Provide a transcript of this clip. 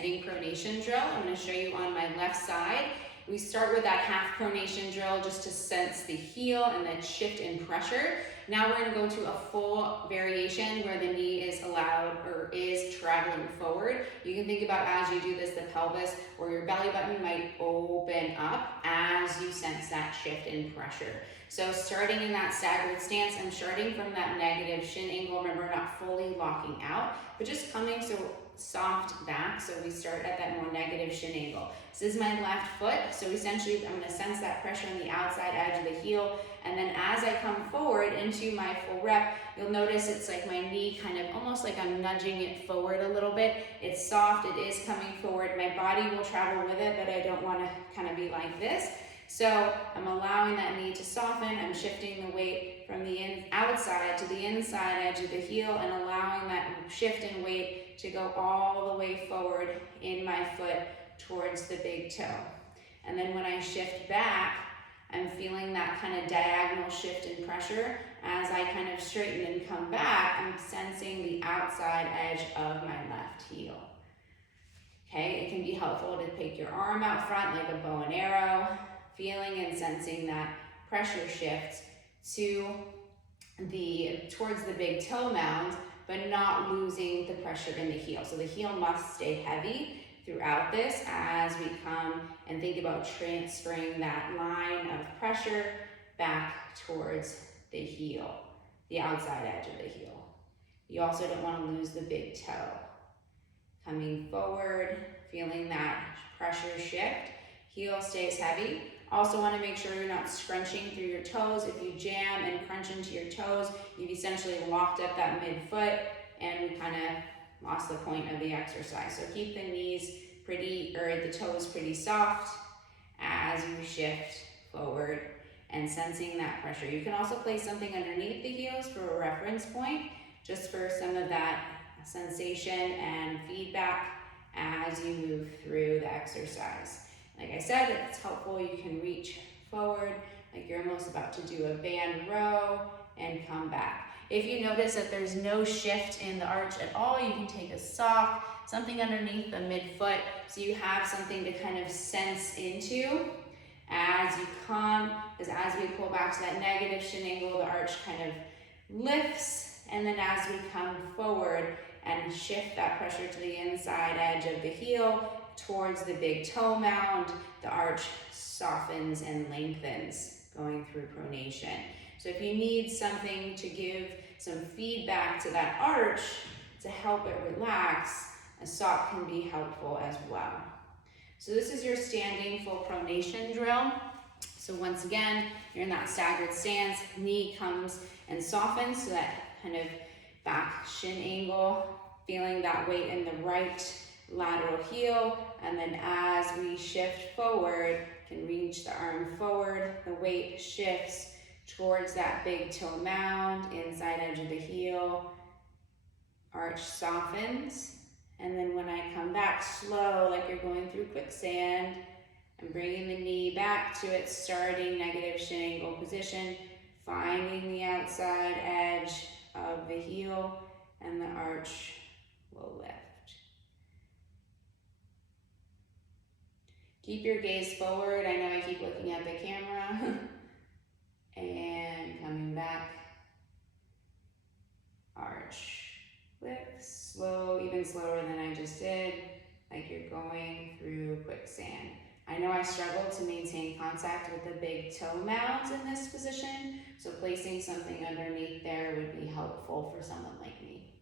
Pronation drill. I'm going to show you on my left side. We start with that half pronation drill just to sense the heel and then shift in pressure. Now we're going to go to a full variation where the knee is allowed or is traveling forward. You can think about as you do this, the pelvis or your belly button might open up as you sense that shift in pressure. So starting in that staggered stance, I'm starting from that negative shin angle. Remember, not fully locking out, but just coming so soft back. So we start at that more negative shin angle. This is my left foot. So essentially I'm going to sense that pressure on the outside edge of the heel. And then as I come forward into my full rep, you'll notice it's like my knee kind of almost like I'm nudging it forward a little bit. It's soft. It is coming forward. My body will travel with it, but I don't want to kind of be like this. So I'm allowing that knee to soften. I'm shifting the weight from the outside to the inside edge of the heel and allowing that shift in weight to go all the way forward in my foot towards the big toe. And then when I shift back, I'm feeling that kind of diagonal shift in pressure. As I kind of straighten and come back, I'm sensing the outside edge of my left heel. Okay, it can be helpful to take your arm out front like a bow and arrow, feeling and sensing that pressure shift towards the big toe mound, but not losing the pressure in the heel. So the heel must stay heavy throughout this as we come and think about transferring that line of pressure back towards the heel, the outside edge of the heel. You also don't want to lose the big toe. Coming forward, feeling that pressure shift, heel stays heavy. Also want to make sure you're not scrunching through your toes. If you jam and crunch into your toes, you've essentially locked up that midfoot and we kind of lost the point of the exercise. So keep the knees the toes pretty soft as you shift forward and sensing that pressure. You can also place something underneath the heels for a reference point, just for some of that sensation and feedback as you move through the exercise. Like I said, it's helpful. You can reach forward like you're almost about to do a band row and come back. If you notice that there's no shift in the arch at all, you can take a sock, something underneath the midfoot, so you have something to kind of sense into as you come, because as we pull back to that negative shin angle, the arch kind of lifts, and then as we come forward and shift that pressure to the inside edge of the heel towards the big toe mound, the arch softens and lengthens going through pronation. So if you need something to give some feedback to that arch to help it relax, a sock can be helpful as well. So this is your standing full pronation drill. So once again, you're in that staggered stance, knee comes and softens to that kind of back shin angle, feeling that weight in the right lateral heel, and then as we shift forward, can reach the arm forward, the weight shifts towards that big toe mound, inside edge of the heel, arch softens, and then when I come back slow, like you're going through quicksand, I'm bringing the knee back to its starting negative shin angle position, finding the outside edge of the heel, and the arch will lift. Keep your gaze forward. I know I keep looking at the camera. And coming back, arch, lift, slow, even slower than I just did, like you're going through quicksand. I know I struggle to maintain contact with the big toe mounds in this position, so placing something underneath there would be helpful for someone like me.